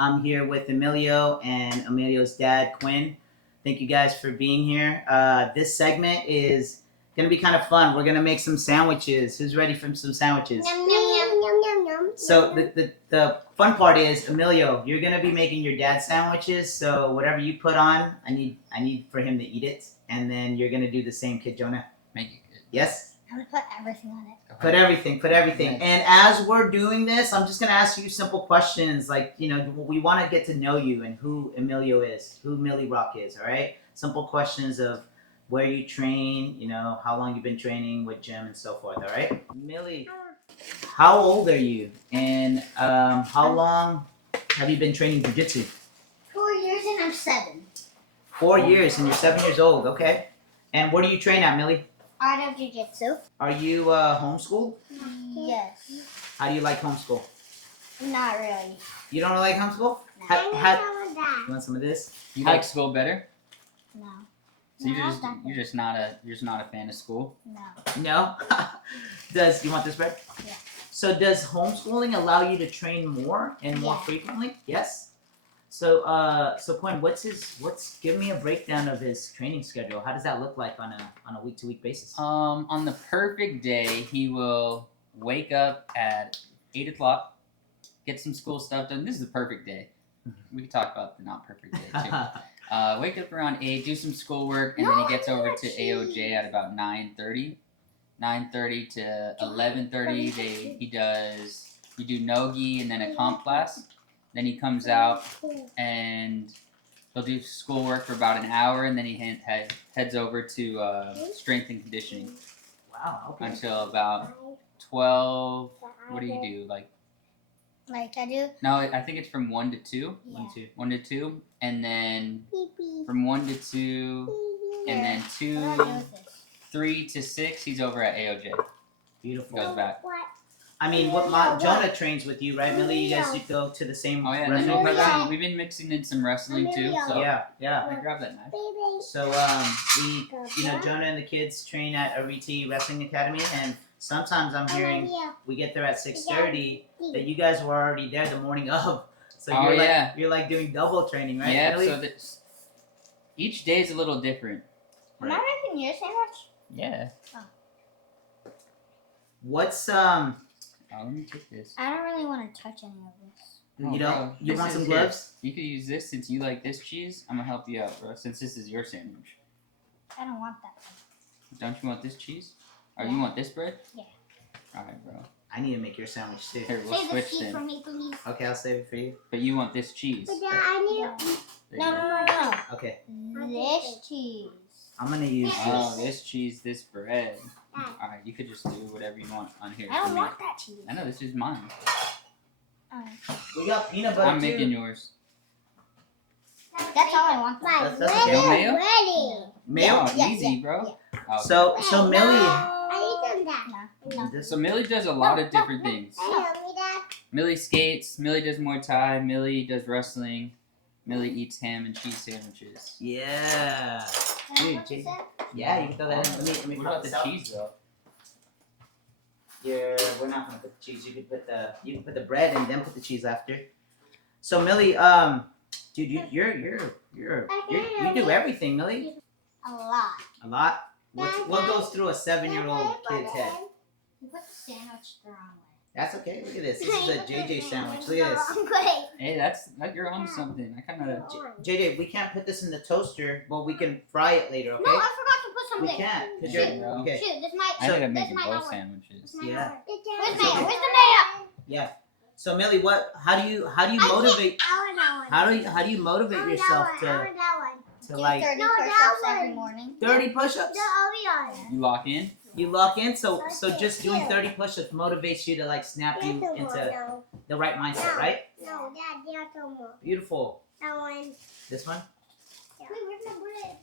I'm here with Emilio and Emilio's dad, Quinn. Thank you guys for being here. This segment is going to be kind of fun. We're going to make some sandwiches. Who's ready for some sandwiches? Yum, yum, yum, yum, yum, So the fun part is, Emilio, you're going to be making your dad's sandwiches. So whatever you put on, I need for him to eat it. And then you're going to do the same, Kid Jonah. Make it good. Yes? I'm gonna put everything on it. Put everything. Yes. And as we're doing this, I'm just gonna ask you simple questions. Like, we want to get to know you and who Emilio is, who Millie Rock is. All right. Simple questions of where you train. How long you've been training, with gym, and so forth. All right. Millie, how old are you? And how long have you been training jiu-jitsu? 4 years and I'm 7. 4 years, and you're 7 years old. Okay. And where do you train at, Millie? Art of Jiu-Jitsu. Are you homeschooled? Yes. How do you like homeschool? Not really. You don't like homeschool? No. You want some of this? You like school better? No. So you're just not a fan of school? No. No. You want this bread? Yeah. So does homeschooling allow you to train more and more Yeah. frequently? Yes. So Quinn, give me a breakdown of his training schedule. How does that look like on a week-to-week basis? On the perfect day, he will wake up at 8 o'clock, get some school stuff done. This is the perfect day. We can talk about the not perfect day too. Wake up around 8, do some schoolwork, and then he gets over to AOJ at about 9:30. 9:30 to 11:30. You do nogi and then a comp class. Then he comes out and he'll do schoolwork for about an hour, and then he heads over to strength and conditioning. Wow. Okay. Until about 12. What do you do? Like I do? No, I think it's from 1 to 2. Yeah. 1 to 2, and then from 1 to 2, and then What do I do with this? 3 to 6, he's over at AOJ. Beautiful. Goes back. I mean, Jonah trains with you, right, Millie? You guys go to the same Oh yeah, and wrestling then program? we've been mixing in some wrestling too. So Yeah. I grab that knife. So Jonah and the kids train at Art Wrestling Academy, and sometimes I'm hearing we get there at 6:30 that you guys were already there the morning of. So you're like doing double training, right? Yeah. Millie? So each day is a little different. Am I making your sandwich? Yeah. What's Oh, let me take this. I don't really want to touch any of this. you don't bro, you this want is some here. gloves? You could use this since you like this cheese. I'm gonna help you out, bro. Since this is your sandwich. I don't want that. Don't you want this cheese? Or Yeah. you want this bread? Yeah. All right, bro. I need to make your sandwich too. Here, we'll Save the switch seed then. for me, please. Okay, I'll save it for you. But you want this cheese. I There you go. No. Okay, This cheese. I'm gonna use Oh, this. this cheese, this bread. Alright, you could just do whatever you want on here. I don't for me. want that cheese. I know, this is mine. We got peanut butter I'm too. making yours. That's all I want. That's okay. No mayo? Ready. Mayo? Oh, Yeah, easy, bro. Oh, So Millie, No. so Millie does a lot of different things. Millie skates, Millie does Muay Thai, Millie does wrestling, Millie eats ham and cheese sandwiches. yeah, Dude, Jay- yeah, you can throw that in. Let me What pop about this the out. cheese though? We're not gonna put the cheese. You can put the bread and then put the cheese after. So Millie, dude, you do everything, Millie. A lot. A lot. What goes through a 7-year-old kid's head? You put the sandwich the wrong way. That's okay. Look at this. This is a JJ sandwich. Look at this. Wait. Hey, that's like you're on something. I kind of. JJ, we can't put this in the toaster, but we can fry it later, okay? No, I forgot to put We something. can't. 'Cause Shoot. you're, okay. Shoot, this might. I ended up this making might both not work. sandwiches. Yeah. Where's the mayo? Where's the mayo? So Millie, how do you motivate? How do you motivate yourself to Do like 30 push-ups every morning. 30 push-ups? You lock in? You lock in, so just doing 30 push-ups motivates you to like snap you into the right mindset, right? No, Dad, Beautiful. that one. This one? Wait, where's the bread?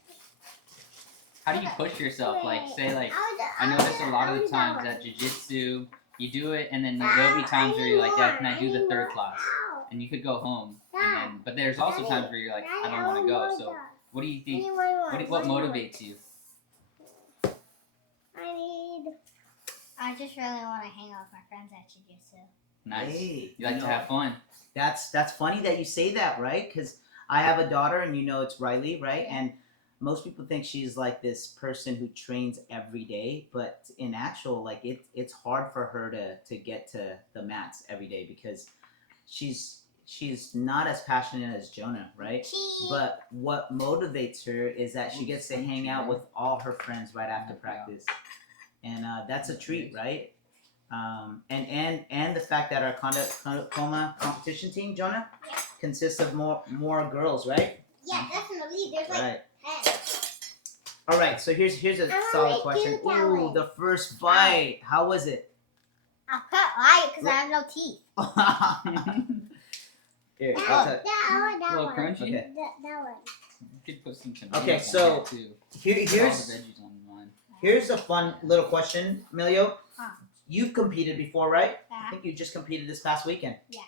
How do you push yourself? Like, say, like, I notice a lot of the times at jiu-jitsu, you do it, and then there'll be times where you're like, Dad, can I do the third class? And you could go home. But there's also times where you're like, I don't want to go. So what do you think? What motivates you? I just really want to hang out with my friends at Jiu-Jitsu. Nice. Hey, You like to have fun. That's funny that you say that, right? Because I have a daughter, and it's Riley, right? Yeah. And most people think she's like this person who trains every day, but in actual, like it's hard for her to get to the mats every day because she's not as passionate as Jonah, right? But what motivates her is that she gets to hang out with all her friends right after practice, and that's a treat, right? And the fact that our Coma competition team, Jonah, consists of more girls, right? Yeah, definitely. There's like Right. 10. All right. So here's a solid question. Ooh, the first bite. How was it? I can't lie because I have no teeth. Here, That I'll one. tell- That A little one. crunchy. Okay. That one. You could put some tomatoes Okay, on so there, too. Put all the here's veggies on mine. here's a fun little question, Emilio. Huh. You've competed before, right? I Yeah. think you just competed this past weekend. Yeah.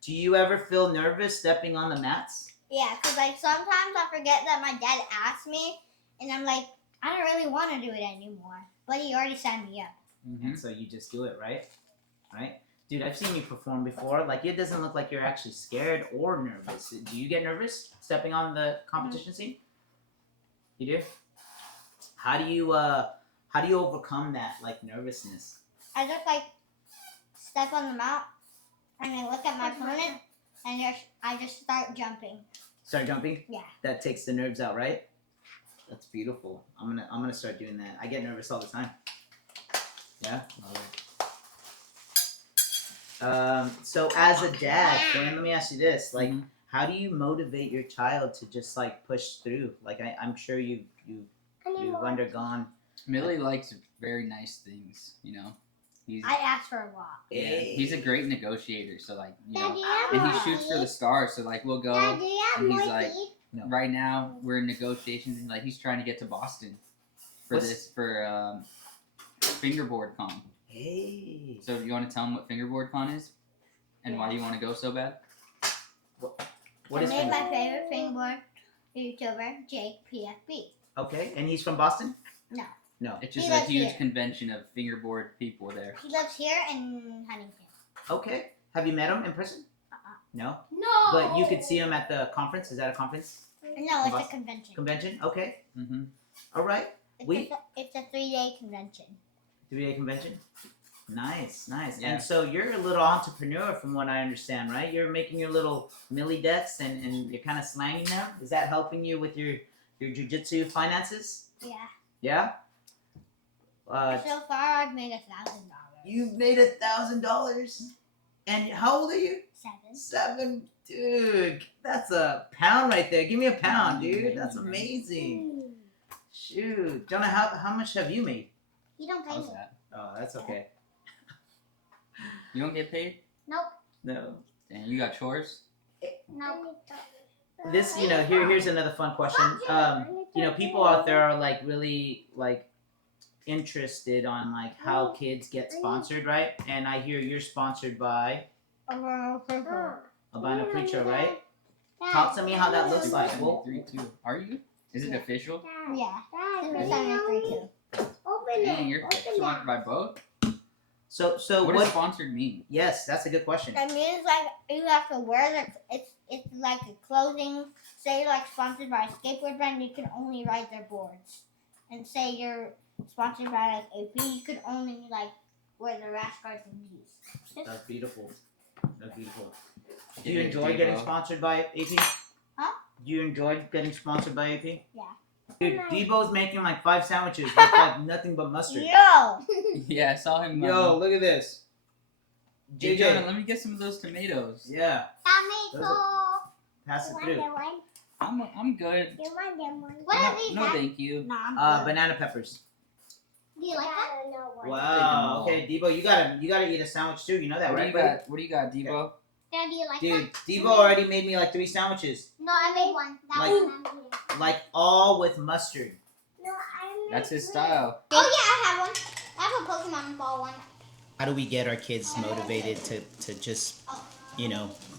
Do you ever feel nervous stepping on the mats? Yeah, because like sometimes I forget that my dad asked me, and I'm like, I don't really want to do it anymore. But he already signed me up. Mm-hmm. And so you just do it, right? Right? Dude, I've seen you perform before. Like, it doesn't look like you're actually scared or nervous. Do you get nervous stepping on the competition scene? You do? How do you overcome that, like, nervousness? I just like step on the mat, and I look at my opponent, and I just start jumping. Start jumping? Yeah. That takes the nerves out, right? That's beautiful. I'm gonna start doing that. I get nervous all the time. Yeah? So as a dad, Dan, let me ask you this. Like, Mhm. how do you motivate your child to just, like, push through? Like, I'm sure you've undergone. Millie likes very nice things, you know. I ask for a lot. Yeah, Hey. he's a great negotiator, so like, you know, Daddy, and he shoots for the stars. So like, we'll go. Daddy, and he's like, No. right now we're in negotiations, and like he's trying to get to Boston for fingerboard con. Hey. So you want to tell him what fingerboard con is, and why you want to go so bad? What is I made my fingerboard? favorite fingerboard YouTuber, Jake PFB. Okay, and he's from Boston? No. No. It's just He a lives huge here. convention of fingerboard people there. He lives here in Huntington. Okay. Have you met him in person? No. No. But you could see him at the conference. Is that a conference? No, it's Boston? a convention. Convention? Okay. Mm-hmm. All right. It's a 3-day convention. 3-day convention? Nice. Yeah. And so you're a little entrepreneur from what I understand, right? You're making your little milli decks and you're kind of slanging them. Is that helping you with your jiu-jitsu finances? Yeah. Yeah? So far, I've made $1,000. You've made $1,000. And how old are you? 7. 7. Dude, that's a pound right there. Give me a pound, dude. That's amazing. Shoot. Jonah, how much have you made? You don't pay How's me. that? Oh, that's okay. You don't get paid? Nope. No. Damn, you got chores? Nope. This, here's another fun question. People out there are like really like interested on like how kids get sponsored, right? And I hear you're sponsored by Albino Preacher, right? Talk to me how that looks like. Well, 3-2. Are you? Is it official? Yeah. 3 Dang, you're sponsored by both? so What does sponsored mean? Yes, that's a good question. That means like you have to wear it's like a clothing. Say like sponsored by a skateboard brand, you can only ride their boards. And say you're sponsored by like AP, you could only like wear the rash guards and these. That's beautiful. That's beautiful. Do Give you it a enjoy Debo. getting sponsored by AP? Huh? Do you enjoy getting sponsored by AP? Yeah. Dude, Debo's making like 5 sandwiches with like nothing but mustard. Yo! Yeah, I saw him. Yo, look at this. Hey, JJ. Jonah, let me get some of those tomatoes. Yeah, Tomato! pass it through. I'm good. What are these? No, thank you. No, I'm good. Banana peppers. Do you like that? Wow. all. Okay, Debo, you gotta eat a sandwich too. You know that, What do right? you buddy? got? What do you got, Debo? Dad, do you like Dude, that? Debo already made me like 3 sandwiches, No, I made one. That Like- one. like all with mustard. That's his style. Oh yeah, I have one. I have a Pokemon ball one. How do we get our kids motivated to just,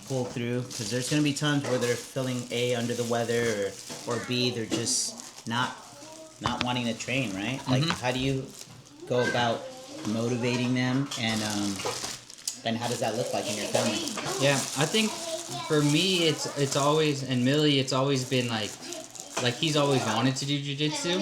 pull through? Because there's gonna be times where they're feeling A, under the weather, or B, they're just not wanting to train, right? Like, Mhm. how do you go about motivating them and And how does that look like in your family? Yeah, I think for me, it's always, and Millie, it's always been like he's always wanted to do jiu-jitsu,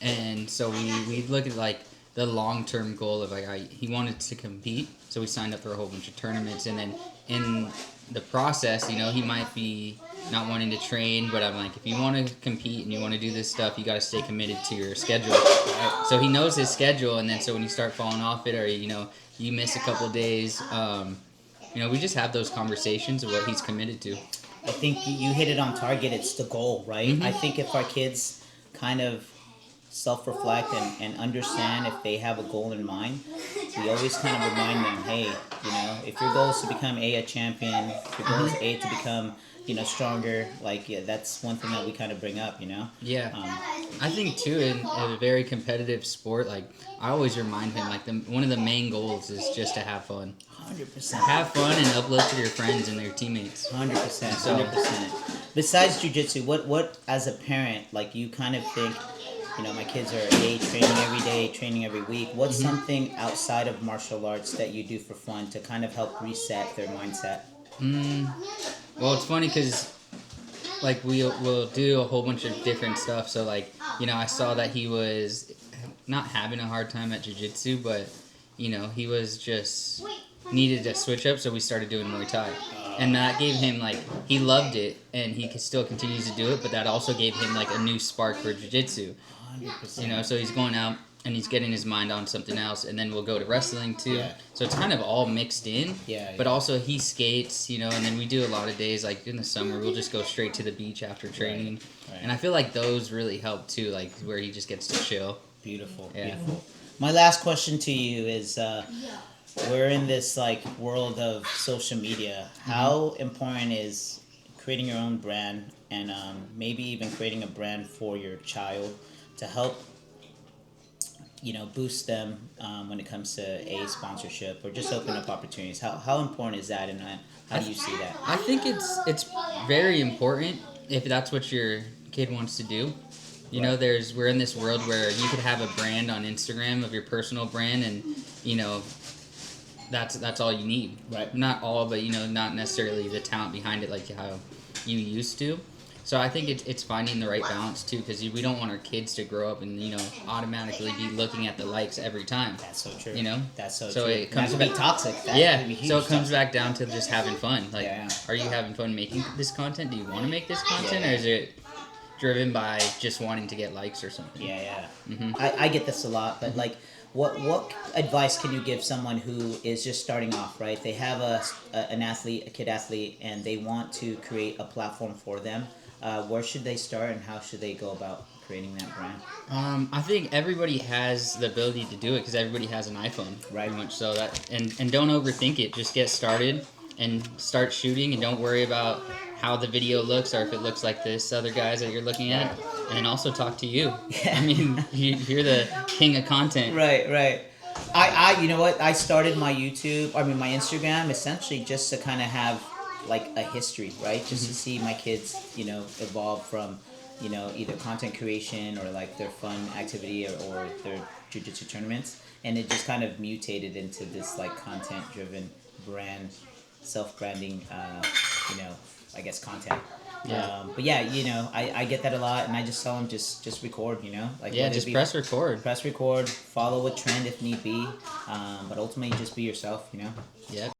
and so we look at like the long-term goal of like he wanted to compete, so we signed up for a whole bunch of tournaments, and then in the process, you know, he might be not wanting to train, but I'm like, if you want to compete and you want to do this stuff, you got to stay committed to your schedule. Right? So he knows his schedule, and then so when you start falling off it, or you know, you miss a couple days, you know, we just have those conversations of what he's committed to. I think you hit it on target. It's the goal, right? Mm-hmm. I think if our kids kind of self-reflect and understand if they have a goal in mind, we always kind of remind them, hey, you know, if your goal is to become a champion, if your goal is to become, you know, stronger, like, yeah, that's one thing that we kind of bring up, you know? Yeah. I think too, in a very competitive sport, like I always remind him, like one of the main goals is just to have fun. 100%. Have fun and uplift your friends and their teammates. 100%. 100%. Besides jiu-jitsu, what as a parent, like, you kind of think, you know, my kids are training every day, training every week. What's something outside of martial arts that you do for fun to kind of help reset their mindset? Well, it's funny because like we'll do a whole bunch of different stuff. So like, you know, I saw that he was not having a hard time at jiu-jitsu, but you know, he was just needed to switch up, so we started doing Muay Thai. And that gave him, like, he loved it, and he still continues to do it, but that also gave him, like, a new spark for jiu-jitsu. 100%. You know, so he's going out, and he's getting his mind on something else, and then we'll go to wrestling, too. Yeah. So it's kind of all mixed in. Yeah. But also, he skates, you know, and then we do a lot of days, like, in the summer, we'll just go straight to the beach after training. Right. And I feel like those really help, too, like, where he just gets to chill. Beautiful. Yeah. Beautiful. My last question to you is, we're in this like world of social media. How important is creating your own brand and maybe even creating a brand for your child to help, you know, boost them when it comes to a sponsorship or just open up opportunities? How important is that, and how do you see that? I think it's very important if that's what your kid wants to do. You know, we're in this world where you could have a brand on Instagram of your personal brand, and you know, that's all you need. Right. Not all, but you know, not necessarily the talent behind it like how you used to. So I think it's finding the right balance too, because we don't want our kids to grow up and, you know, automatically be looking at the likes every time. That's so true. You know, that's so so true. it comes That could back, be toxic. That yeah. could be huge So it comes toxic. back down to just having fun. Like, Yeah. Are you having fun making this content? Do you want to make this content, Yeah. or is it driven by just wanting to get likes or something? Yeah. Mm-hmm. I get this a lot, but like, what advice can you give someone who is just starting off, right? They have a kid athlete, and they want to create a platform for them. Where should they start, and how should they go about creating that brand? I think everybody has the ability to do it because everybody has an iPhone, Right. pretty much. So that and don't overthink it. Just get started and start shooting, and don't worry about how the video looks or if it looks like this other guys that you're looking at. And then also talk to you. Yeah. I mean, you're the king of content. Right. I you know what? I started my my Instagram essentially just to kind of have like a history, right? Just to see my kids, you know, evolve from, you know, either content creation or like their fun activity or their jiu-jitsu tournaments, and it just kind of mutated into this like content-driven brand, self-branding, you know, I guess content. Yeah. But yeah, you know, I get that a lot, and I just tell them just record, you know, like Yeah, whether it just be- press record. press record, follow a trend if need be, but ultimately just be yourself, you know. Yeah.